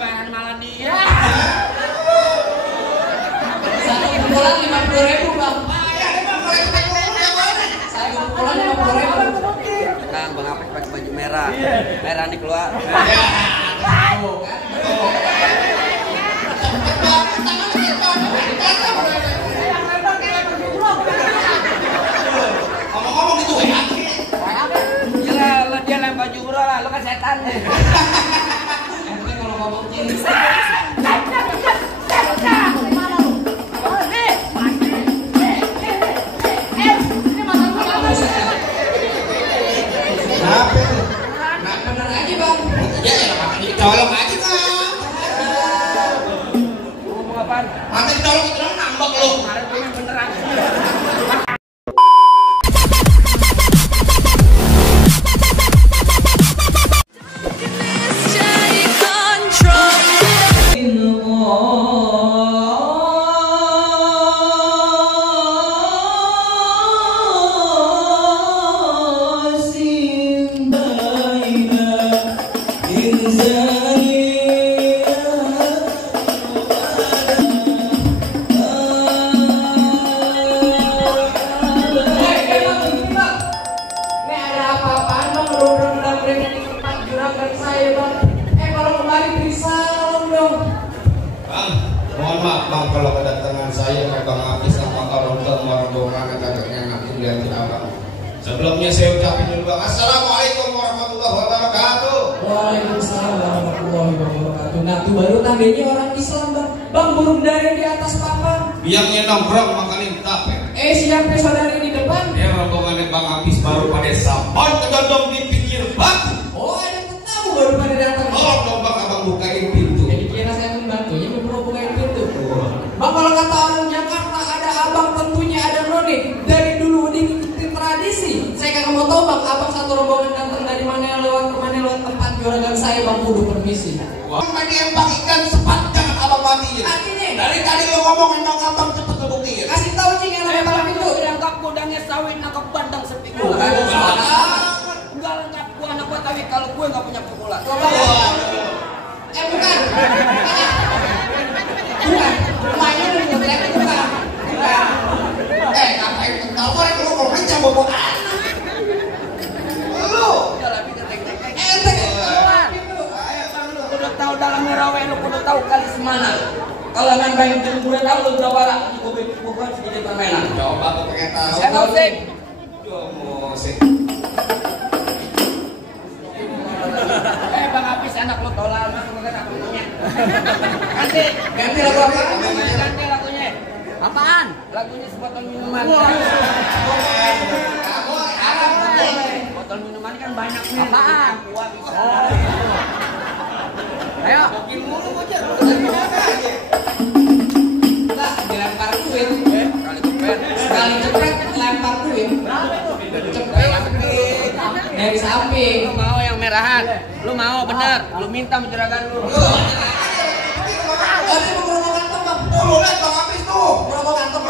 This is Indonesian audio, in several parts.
bayaran malah dia. Satu pukulan 50.000 bang. Saya pukulan 50.000. Kang, Bang Apes pakai baju merah. Merah nih keluar. Ngomong-ngomong gitu ya. Gila, dia lem baju umroh lah, lu kan setan nih. Ente kalau ngomong cinta. Kenapa itu? Nah, bener aja bang. Ya makan dicolong aja bang. Ngomong apaan? Makan dicolong itu dong nambah lu. Kemarin gue main beneran. Mohon maaf bang kalau kedatangan saya ke Bang Apis sama orang rombongan kakaknya nanti lihat abang. Sebelumnya saya ucapin dulu bang, assalamualaikum warahmatullahi wabarakatuh. Waalaikumsalam warahmatullahi wabarakatuh. Nah tuh baru tandanya orang Islam bang. Bang burung dari di atas papan. Biangnya nongkrong makanin tape. Siapa saudari di depan? Ya rombongan Bang Apis baru pada sampon kedondong di pinggir batu. Oh ada tamu baru pada datang. Tolong dong bang abang bukain pintu. Jadi kira saya membantunya membukain pintu. Bang kalau kata orang Jakarta ada abang tentunya ada noni. Dari dulu diikuti tradisi. Saya kagak mau tahu bang abang satu rombongan datang dari mana lewat kemana lewat tempat juragan saya bang kudu permisi. Bang mandi empang ikan sepat jangan abang matiin. Artinya Dari tadi lo ngomongin bang abang cepet ngebuktiin. kasih tahu cing yang ada palang itu. Nangkap gudangnya sawit, nangkap bandang sepi. Bukan Enggak lengkap gua anak Betawi kalau gue nggak punya pukulan. bukan. Bukan. Rumahnya udah nyebrang bukan. Bukan. Ngapain kental korek lu ngomongin jam bobok anak. Lu. Udah lah, kita tek-tek. Ente. Udah tahu dalamnya rawe, lu udah tahu kali semana. Kalau main main jam gue tahu lu berapa lah. Gue buat segini permainan. Coba tuh pakai tas. Saya mau sih. Musik. Bang Apis anak lu tolal mas, bukan aku punya. Ganti lagu apa? Ganti lagunya. Apaan? Lagunya sebotol minuman. Botol minuman kan banyak nih. Apaan? Ayo. Bikin mulu aja. Enggak, dilempar duit. Kali kepet. Sekali cepet lempar duit. Cepet dari samping. Lu mau yang merahan? Lu mau bener? Lu minta juragan lu. Tadi mau ngerokok kantong bang. Lu lihat Bang Apis tuh. Ngerokok kantong.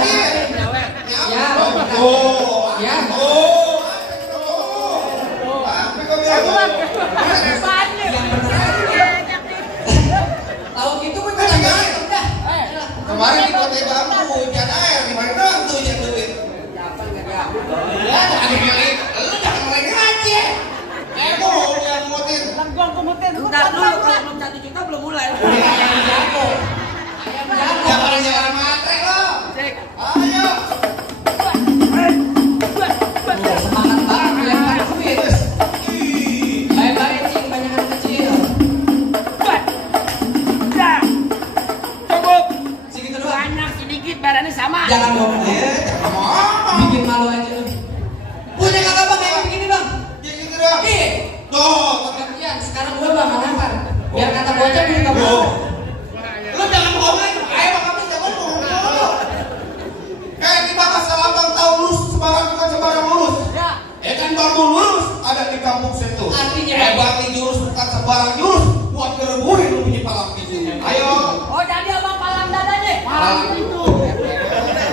Iya. Nyawe. Ya. Oh. Ya. Oh. Tapi kok biar Yang bener. Tahu gitu gue kan udah. kemarin di Kota Bambu hujan air di mana dong tuh hujan duit. Ya, ada yang lu jangan main aja. Mau yang mutin. Entar dulu kalau belum 1 juta belum mulai. Ayam jago. Jangan matre lo. Cek. Ayo. Semangat banget dilempar duit. Baik-baik cing banyak anak kecil. Cukup. Segitu doang. Banyak sedikit badannya sama. Jangan dong. Jangan ngomong. Bikin malu aja lu. Punya kakak bang kayak begini bang. Jadi gitu dong. Iya. Tuh. Ya sekarang gue bang lempar. Biar kata bocah bisa kamu. Lu jangan ngomong. Ayo Bang Apis jangan ngomong. Kayak di bahasa abang tahu lurus sembarang bukan sembarang lurus. Ya. Kan bambu lurus ada di kampung situ. Artinya Hebatnya jurus bukan sembarang jurus buat ngerebuhin lu punya palang pintu. Ayo. Oh jadi abang palang dadanya? Palang pintu.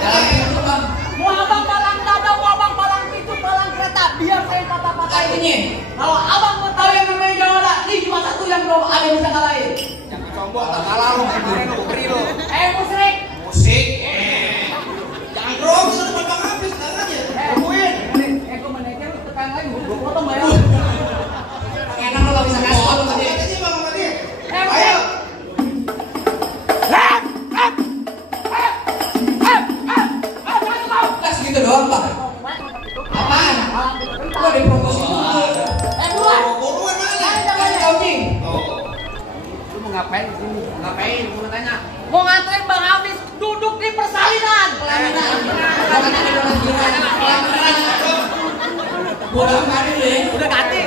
Jalan pintu bang. Mau abang palang dada, mau abang palang pintu, palang kereta. Biar saya patah-patahin. Artinya Kalau abang mau tahu yang namanya Jawa, nih cuma satu yang belum ada yang bisa kalahin. Jangan sombong, tak kalah lu, kemarin lu beri lu. Musrik. Musik, jangan grogi lu depan Bang Hafiz, tenang aja. Tungguin. Gue menaiknya lu tekan lagi, gue potong bayar. Enak lo gak bisa kasih tau tadi. Aja Bang sama dia. Ayo. Gas gitu doang Bang. Apaan? Gue ada promosi dulu. Buruan. Buruan mana? Kasih tau Cing. Lu mau ngapain di sini? Ngapain? Gua mau tanya. Mau nganterin Bang Hafiz duduk di persalinan. Pelaminan. Bodoh kali deh. Udah ganti.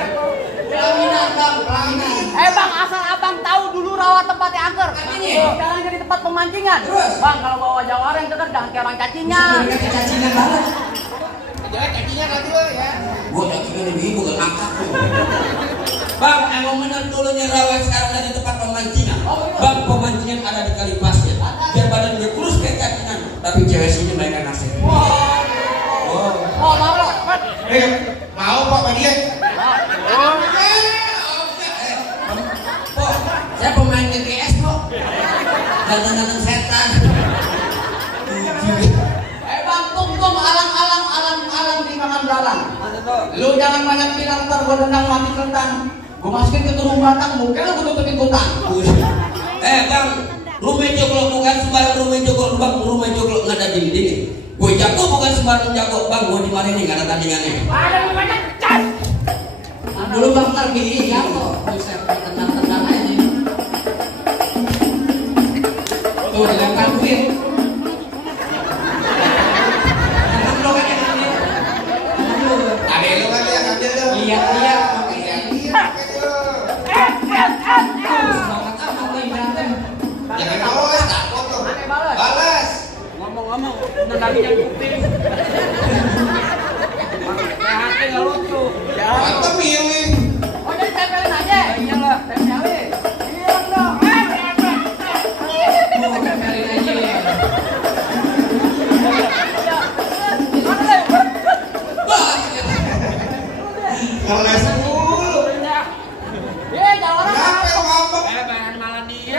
Pelaminan Bang, pelaminan. Bang, asal abang tahu dulu rawa tempatnya angker. Artinya? Jangan jadi tempat pemancingan. Terus? Bang, kalau bawa jawara yang dekat jangan kayak orang cacingan. Mereka cacingan banget. Jangan cacinya nanti lo ya. Gua cacingan lebih bukan angkat lu. Bang, emang benar dulunya rawa sekarang ada di tempat pemancingan. Bang, pemancingan ada di kali pasir. Biar badan gue kurus kayak cacingan. Tapi cewek sini mereka nasib. Oh, mau lo. Mau Pak sama dia? Kok, saya pemain GTS kok. Ganteng-ganteng setan. Bang, tung alang di makan belalang. Ada tuh. Lu jangan banyak bilang ntar gua dendang mati kentang. Gua masukin ke turun batang, mungkin lu gua tutupin kutang. Bang, rumah joglok bukan sembarang rumah joglok. Bang, rumah joglok nggak ada dinding. Gue jago bukan sembarang jago. Bang, gue di mana nih nggak ada tandingannya. Ada di banyak cas. Belum bang ntar gini jatuh. Buset, tendang aja. Tuh, dilempar duit. Ada lu kan yang ambil dong. Lihat. Jangan balas, takut tuh. Balas. Ngomong-ngomong, nendangnya kuping. Hati nggak lucu. Mantap milih. Oh, jadi tempelin aja. Iyalah. Tempelin. Iya dong. Tempelin aja. Balas dulu. Jawara. Kenapa lu ngambek? Bahan malah dia.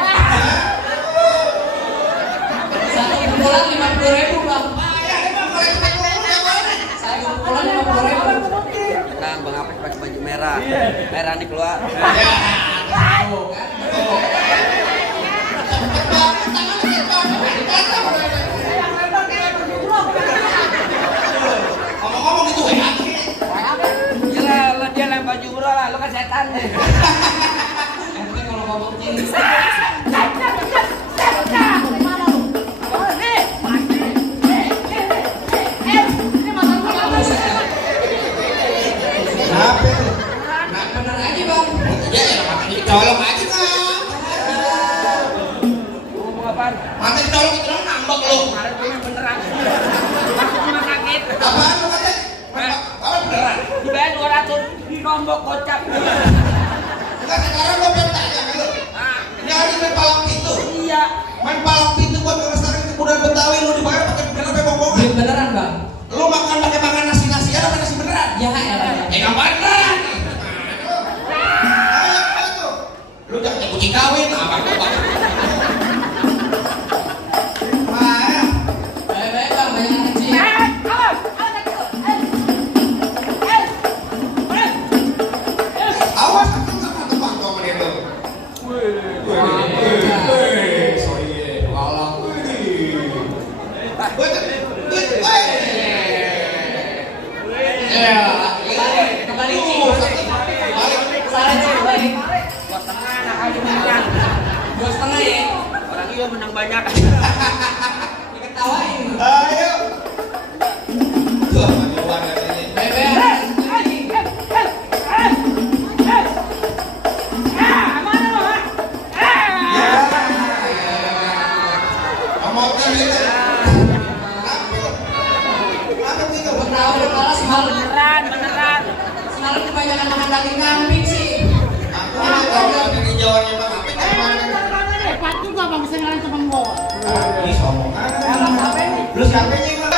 Satu pukulan 50.000 bang. Saya pukulan 50.000. Tenang, Bang Apes pakai baju merah. Merah nih keluar. Ngomong-ngomong gitu ya. Gila, lah dia lempar baju murah lah. Lu kan setan nih. Ente kalau ngomong Cing. Kenapa tuh? Nah, bener aja bang. Ya, makan dicolok aja kan. Ngomong apaan? Makan dicolok itu dong ngambek lu. Kemarin gue yang beneran. Masuk rumah sakit. Apaan lu katanya? Apaan beneran? Dibayar 200 di nombok kocak. Enggak, sekarang gua pengen tanya ke lu. Ini hari main palang pintu. Iya. Main palang pintu buat ngelestariin kebudayaan Betawi lu dibayar pakai berapa bohongan? Duit beneran bang. Lu makan pakai makan nasi-nasian apa nasi beneran? Ya elah. Nggak beneran. Ayo, ayo tuh. Lu jangan kayak kucing kawin, apa coba? Nah, Baik bang, banyak yang kecil. awas sama tebak kau sama dia tuh. Sorry, walang. Kembali Cing. Salah Cing, balik. 2,5 anak aja menang. 2,5 ya. Orang iya menang banyak. Diketawain. Ayo. Tuh, keluar dari ini. Ngomongnya gitu. Kenapa gitu? Tahu udah kalah semalam. Beneran. Semalam kebanyakan makan daging kambing sih. Aku nggak tahu kalau di Jawanya Bang Apes dari mana. Hebat juga bang bisa ngalahin temen gua. Ih, sombong aja. Lu siapa yang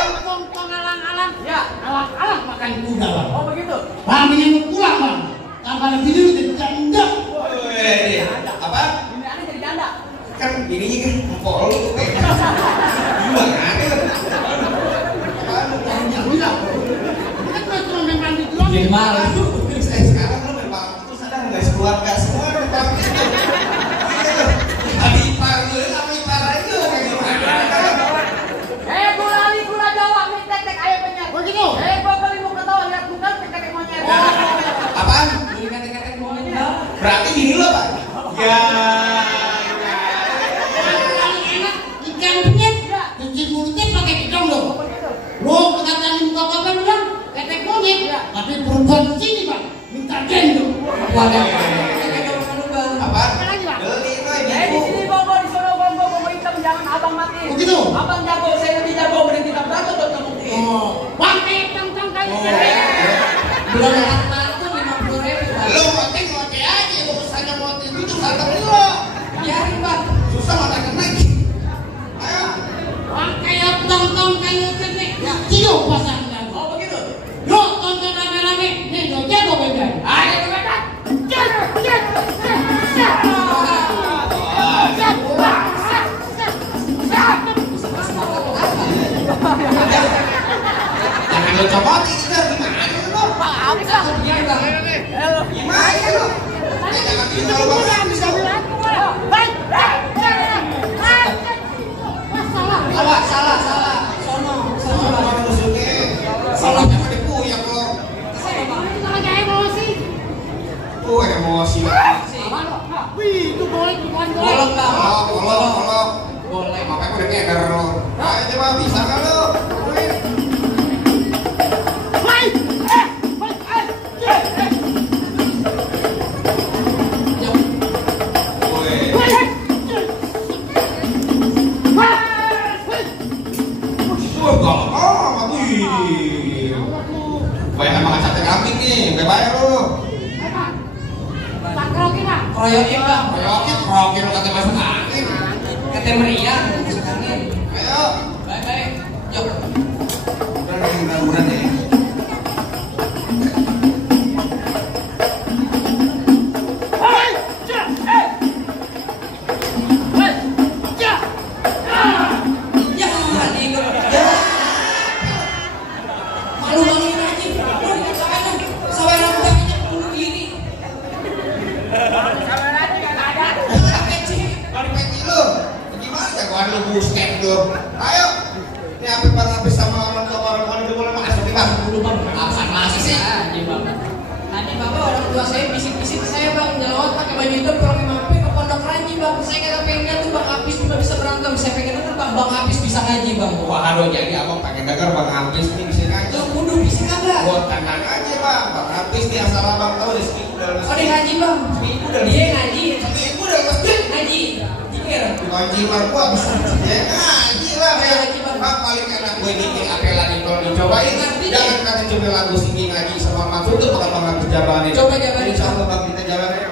Tong alang-alang. Ya, alang-alang makan kuda bang. Oh begitu. Kami yang pulang bang, tanpa tidur di tenda. Woi, Dia. Apa? Ini aneh jadi janda. Kan ininya kan empol lu kayak. Gimana kan? Kan cuma main mandi doang. Jadi malu. Sekarang lu memang tuh sadar nggak keluarga semua memang gitu. Abi ipar gue sama ipar aja kayak gimana? Gula Jawa, nih tek ayo penyak. Begitu. Gua beli mau ketawa lihat bukan tek monyet. Apaan? Beli ketek-ketek monyet. Berarti gini loh Pak. Ya. Paling enak ikan penyet. Cuci mulutnya pakai hidung loh. Lo perkataan di muka bapak bilang ketek monyet. Tapi perempuan di sini Pak minta gendong. Wadah. Ketek mana bang? Apa? Apa lagi Pak? Beli itu Di ibu. sini Bobo di sono Bobo hitam jangan abang mati. Begitu. Abang jago, saya lebih jago berhenti hitam jago buat kamu. Pakai tang kayu cerai. Belum mata 50.000 bang. Lo ngotek aja urusannya ngotek itu kata lo. Biarin bang. Susah mata kena. Ayo. Pakai tang kayu cerai. Tidur pasangnya. Oh begitu. Lo tonton rame-rame. Nih lo jago beban. Ayo beban. Jangan lo copotin itu gimana lo? Iya bang. Gimana lo? Jangan bikin kalau bapak bisa. Awak salah. Sono bang. Apa musuhnya? Salah jangan dipuyang lo. Saya bang. Emosi. Wih, itu boleh bukan boleh. Bolong bang. Kolok. Boleh. Makanya udah keder lo. Ayo coba bisa kan lo? Banyak makan sate kambing nih, bayar lo. Kroyokin bang. Rokin lo kata masuk angin. Ketek meriah. Masuk angin. Ayo. Baik. Yuk. Mudah-mudahan ya. Ya, ini ya. Malu-maluin aja. Lu dikatakan sampai namanya bunuh diri. Lari peci lu. Gimana jagoan lu busket lu? Ayo. Ini apa para sama orang itu boleh makan seperti bang? Dulu bang. Apa masih sih? Tadi bang. Tadi bapak orang tua saya bisik-bisik saya bang jawab pakai baju hitam pakai mampir ke Pondok Ranji bang. Saya kata pengen tuh bang Apis juga bisa berantem. Saya pengen tuh bang Apis bisa ngaji bang. Wah aduh jadi abang pengen denger bang Apis ini bisa ngaji. Lu kudu bisa kagak? Buat tenang aja bang. Bang Apis nih asal abang tahu di seminggu dalam Oh dia ngaji bang. seminggu dalam Dia ngaji. seminggu dalam masjid. Ngaji. Jikir. Ngaji mah gua bisa ya ngaji lah kayak bang paling enak gue bikin apel lagi kalau dicobain jangan kalian coba lagu singgi ngaji sama Maksud tuh bakal banget berjabanin. Coba jabanin. Insya Allah bang kita jalan ya.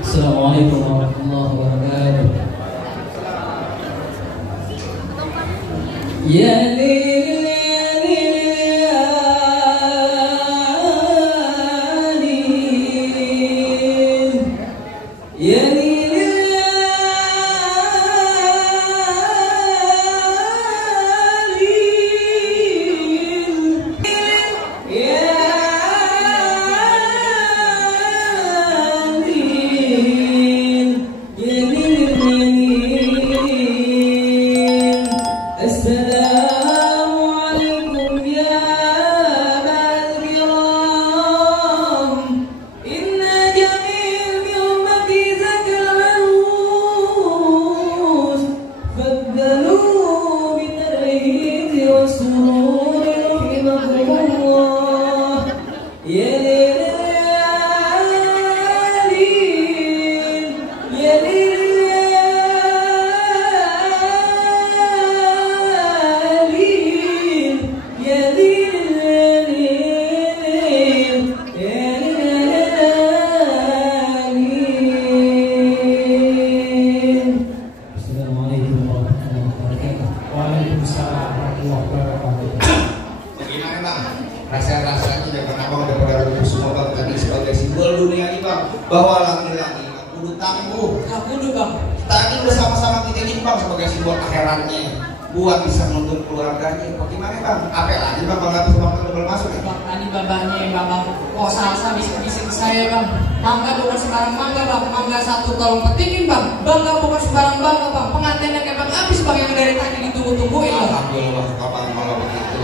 Assalamualaikum warahmatullahi wabarakatuh. Ya kudu tangguh. Nah, kudu bang. Tadi udah sama-sama kita ini bang sebagai sebuah akhiratnya, buat bisa menuntun keluarganya. Bagaimana bang? Apa lagi bang kalau nggak bang belum masuk ya? Bang tadi babahnya bang, kok salsa bisik-bisik saya bang. Mangga bukan sembarang mangga bang, mangga 1 kalung petingin bang. Bangga bukan sembarang bangga bang. Pengantinnya kayak bang habis bang yang dari tadi ditunggu-tungguin bang. Alhamdulillah kapan kalau begitu.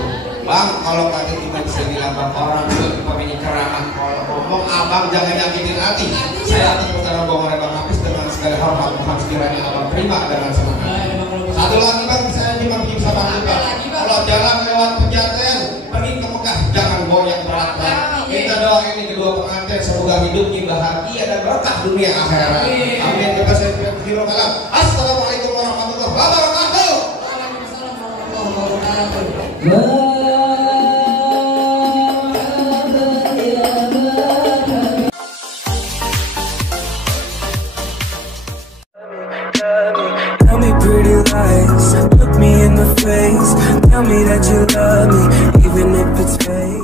Bang, kalau kata cuma bisa bilang bang orang itu pemilik keramah. Kalau ngomong abang jangan nyakitin hati. Saya akan bertanya bohong bang Hafiz dengan segala hormat mohon sekiranya abang terima dengan senang hati. Satu lagi bang, saya cuma bisa bantu bang. Kalau jalan lewat Pejaten, pergi ke Mekah, jangan bawa yang berat bang. Kita doain ini kedua pengantin semoga hidupnya bahagia dan berkah dunia akhirat. Amin. Kita saya firman kalam. Assalamualaikum warahmatullahi wabarakatuh. Waalaikumsalam warahmatullahi wabarakatuh. Tell me pretty lies, look me in the face. Tell me that you love me, even if it's fake.